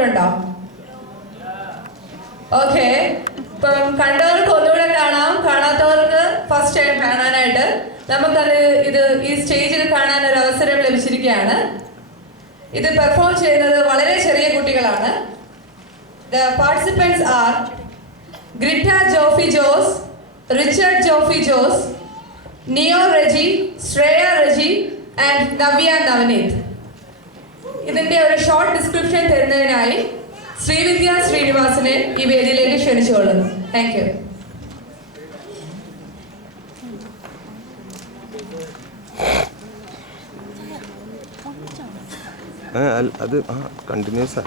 കണ്ടിട്ടുണ്ടോ? ഓക്കെ, ഇപ്പം കണ്ടവർക്ക് ഒന്നുകൂടെ കാണാം, കാണാത്തവർക്ക് ഫസ്റ്റ് ടൈം കാണാനായിട്ട് നമുക്കത് ഈ സ്റ്റേജിൽ കാണാൻ ഒരു അവസരം ലഭിച്ചിരിക്കുകയാണ്. ഇത് പെർഫോം ചെയ്യുന്നത് വളരെ ചെറിയ കുട്ടികളാണ്. The participants are Grita Jofi Jos, Richard Jofi Jos, Neo Reggie, Shreya Reggie and Navya Navneet. ഇതിന്റെ ഒരു ഷോർട്ട് ഡിസ്ക്രിപ്ഷൻ തരുന്നതിനായി ശ്രീവിദ്യ ശ്രീനിവാസനെ ഈ വേദിയിലേക്ക് ക്ഷണിച്ചുകൊള്ളുന്നു. Thank you. അത് കണ്ടിന്യൂസ്.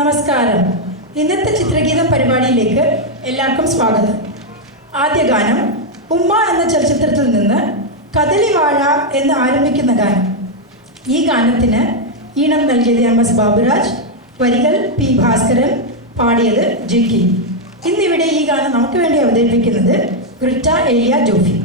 നമസ്കാരം. ഇന്നത്തെ ചിത്രഗീതം പരിപാടിയിലേക്ക് എല്ലാവർക്കും സ്വാഗതം. ആദ്യ ഗാനം ഉമ്മ എന്ന ചലച്ചിത്രത്തിൽ നിന്ന് കദളിവാഴ എന്ന് ആരംഭിക്കുന്ന ഗാനം. ഈ ഗാനത്തിന് ഈണം നൽകിയത് എം എസ് ബാബുരാജ്, വരികൾ പി ഭാസ്കരൻ, പാടിയത് ജിക്കി. ഇന്നിവിടെ ഈ ഗാനം നമുക്ക് വേണ്ടി അവതരിപ്പിക്കുന്നത് ഗ്രിറ്റ ഏലിയ ജോഫി.